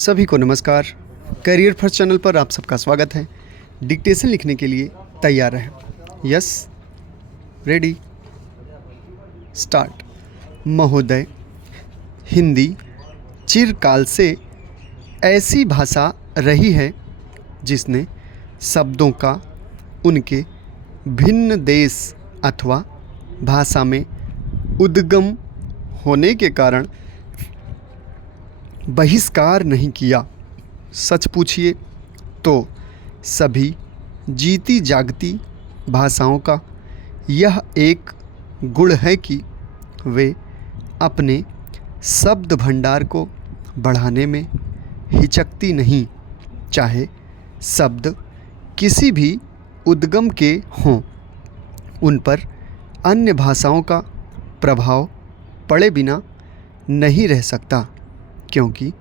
सभी को नमस्कार। करियर फर्स्ट चैनल पर आप सबका स्वागत है। डिक्टेशन लिखने के लिए तैयार हैं? Yes, ready, start. महोदय, हिंदी चिरकाल से ऐसी भाषा रही है जिसने शब्दों का उनके भिन्न देश अथवा भाषा में उद्गम होने के कारण बहिष्कार नहीं किया। सच पूछिए तो सभी जीती जागती भाषाओं का यह एक गुण है कि वे अपने शब्द भंडार को बढ़ाने में हिचकती नहीं, चाहे शब्द किसी भी उद्गम के हों। उन पर अन्य भाषाओं का प्रभाव पड़े बिना नहीं रह सकता, क्योंकि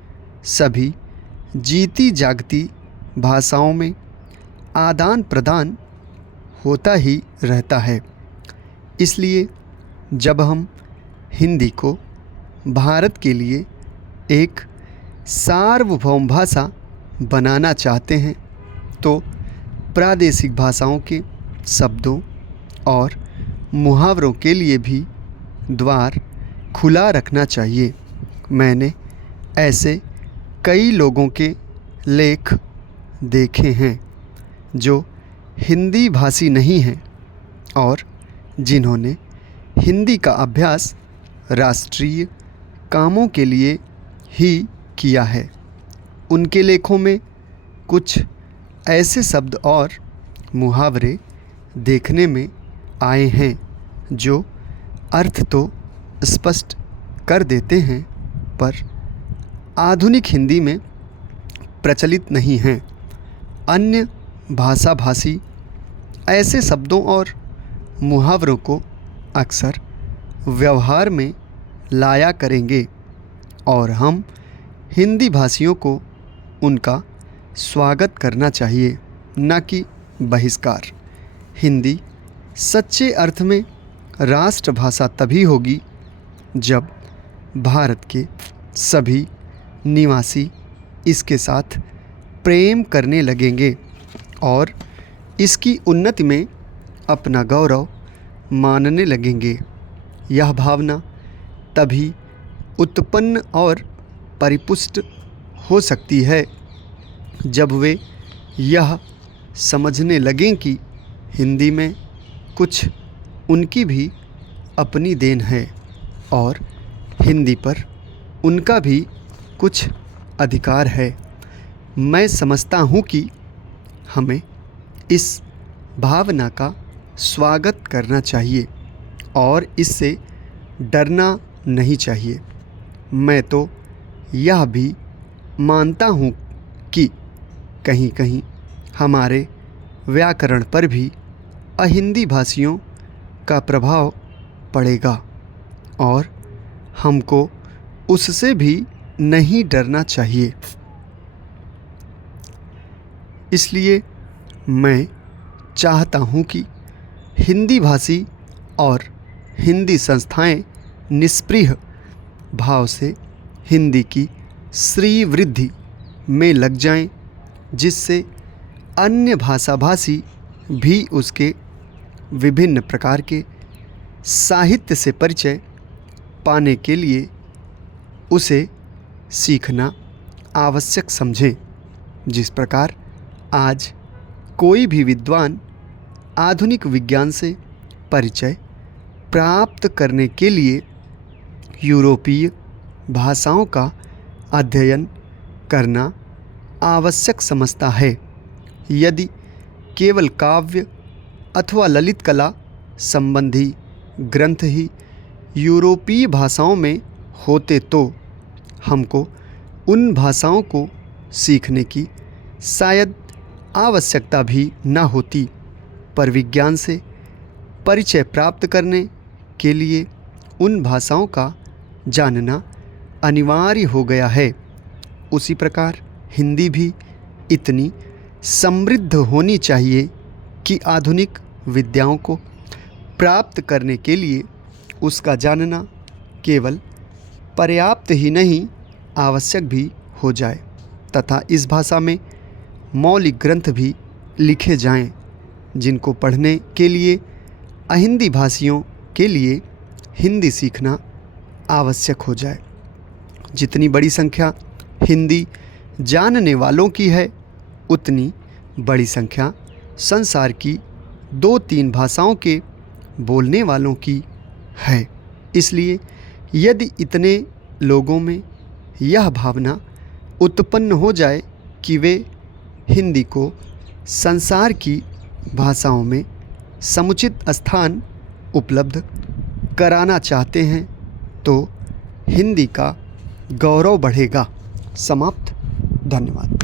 सभी जीती जागती भाषाओं में आदान प्रदान होता ही रहता है। इसलिए जब हम हिंदी को भारत के लिए एक सार्वभौम भाषा बनाना चाहते हैं तो प्रादेशिक भाषाओं के शब्दों और मुहावरों के लिए भी द्वार खुला रखना चाहिए। मैंने ऐसे कई लोगों के लेख देखे हैं जो हिंदी भाषी नहीं हैं और जिन्होंने हिंदी का अभ्यास राष्ट्रीय कामों के लिए ही किया है। उनके लेखों में कुछ ऐसे शब्द और मुहावरे देखने में आए हैं जो अर्थ तो स्पष्ट कर देते हैं, पर आधुनिक हिंदी में प्रचलित नहीं हैं। अन्य भाषा भाषी ऐसे शब्दों और मुहावरों को अक्सर व्यवहार में लाया करेंगे और हम हिंदी भाषियों को उनका स्वागत करना चाहिए, न कि बहिष्कार। हिंदी सच्चे अर्थ में राष्ट्रभाषा तभी होगी जब भारत के सभी निवासी इसके साथ प्रेम करने लगेंगे और इसकी उन्नति में अपना गौरव मानने लगेंगे। यह भावना तभी उत्पन्न और परिपुष्ट हो सकती है जब वे यह समझने लगें कि हिंदी में कुछ उनकी भी अपनी देन है और हिंदी पर उनका भी कुछ अधिकार है। मैं समझता हूँ कि हमें इस भावना का स्वागत करना चाहिए और इससे डरना नहीं चाहिए। मैं तो यह भी मानता हूँ कि कहीं कहीं हमारे व्याकरण पर भी अहिंदी भाषियों का प्रभाव पड़ेगा और हमको उससे भी नहीं डरना चाहिए। इसलिए मैं चाहता हूँ कि हिंदी भाषी और हिंदी संस्थाएं निष्प्रिय भाव से हिंदी की श्रीवृद्धि में लग जाएं, जिससे अन्य भाषा भाषी भी उसके विभिन्न प्रकार के साहित्य से परिचय पाने के लिए उसे सीखना आवश्यक समझें। जिस प्रकार आज कोई भी विद्वान आधुनिक विज्ञान से परिचय प्राप्त करने के लिए यूरोपीय भाषाओं का अध्ययन करना आवश्यक समझता है, यदि केवल काव्य अथवा ललित कला संबंधी ग्रंथ ही यूरोपीय भाषाओं में होते तो हमको उन भाषाओं को सीखने की शायद आवश्यकता भी न होती। पर विज्ञान से परिचय प्राप्त करने के लिए उन भाषाओं का जानना अनिवार्य हो गया है। उसी प्रकार हिंदी भी इतनी समृद्ध होनी चाहिए कि आधुनिक विद्याओं को प्राप्त करने के लिए उसका जानना केवल पर्याप्त ही नहीं, आवश्यक भी हो जाए। तथा इस भाषा में मौलिक ग्रंथ भी लिखे जाएं, जिनको पढ़ने के लिए अहिंदी भाषियों के लिए हिंदी सीखना आवश्यक हो जाए। जितनी बड़ी संख्या हिंदी जानने वालों की है, उतनी बड़ी संख्या संसार की 2-3 भाषाओं के बोलने वालों की है। इसलिए यदि इतने लोगों में यह भावना उत्पन्न हो जाए कि वे हिंदी को संसार की भाषाओं में समुचित स्थान उपलब्ध कराना चाहते हैं, तो हिंदी का गौरव बढ़ेगा। समाप्त। धन्यवाद।